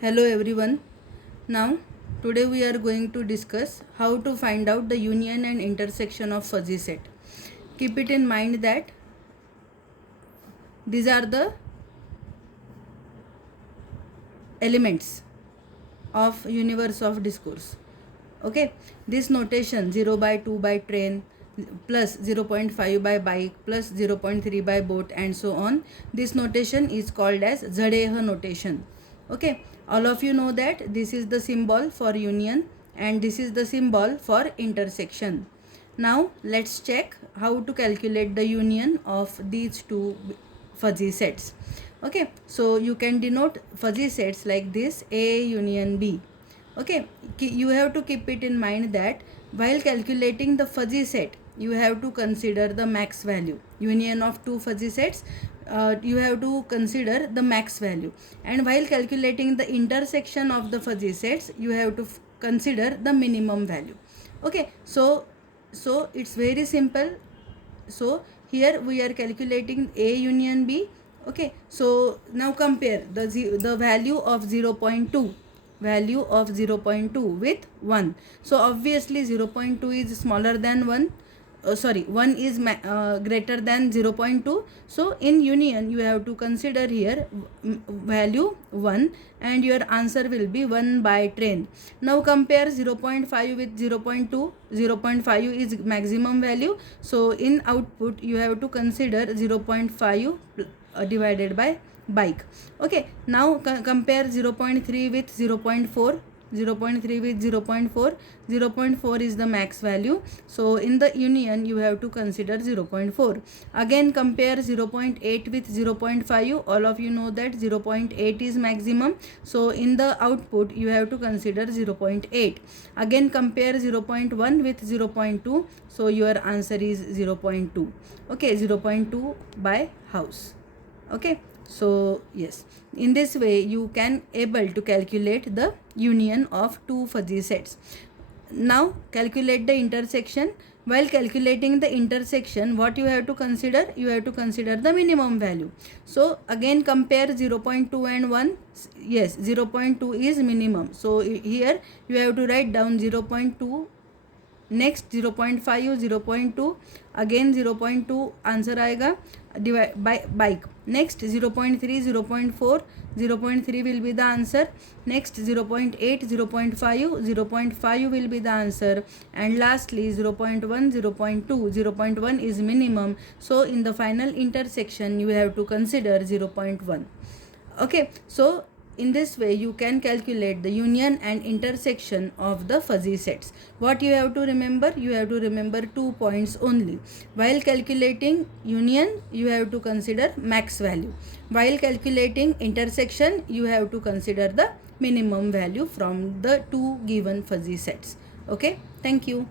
Hello everyone. Now today we are going to discuss how to find out the union and intersection of fuzzy set. Keep it in mind that these are the elements of universe of discourse. Okay, this notation 0 by 2 by train plus 0.5 by bike plus 0.3 by boat and so on, this notation is called as Zadeha notation. Okay, all of you know that this is the symbol for union and this is the symbol for intersection. Now let's check how to calculate the union of these two fuzzy sets. Okay, so you can denote fuzzy sets like this: A union B. Okay, you have to keep it in mind that while calculating the fuzzy set you have to consider the max value. Union of two fuzzy sets, you have to consider the max value, and while calculating the intersection of the fuzzy sets you have to consider the minimum value. Okay, so it's very simple. So here we are calculating A union B. Okay, so now compare the value of 0.2 with 1. So obviously 0.2 is smaller than 1. 1 is greater than 0.2. So in union you have to consider here value 1 and your answer will be 1 by train. Now compare 0.5 with 0.2. 0.5 is maximum value, so in output you have to consider 0.5 divided by bike. Okay, now compare 0.3 with 0.4. 0.3 with 0.4. 0.4 is the max value, so in the union you have to consider 0.4. Again compare 0.8 with 0.5. All of you know that 0.8 is maximum, so in the output you have to consider 0.8. Again compare 0.1 with 0.2, so your answer is 0.2. Okay, 0.2 by house. Okay, so yes, in this way you can able to calculate the union of two fuzzy sets. Now calculate the intersection. While calculating the intersection, what you have to consider? You have to consider the minimum value. So again compare 0.2 and 1. Yes, 0.2 is minimum, so here you have to write down 0.2. Next 0.5 0.2, again 0.2 answer आएगा divide by bike. Next 0.3 0.4, 0.3 will be the answer. Next 0.8 0.5, 0.5 will be the answer, and lastly 0.1 0.2. 0.1 is minimum, so in the final intersection you have to consider 0.1. Okay, so in this way you can calculate the union and intersection of the fuzzy sets. What you have to remember? You have to remember 2 points only. While calculating union you have to consider max value. While calculating intersection you have to consider the minimum value from the two given fuzzy sets. Okay, thank you.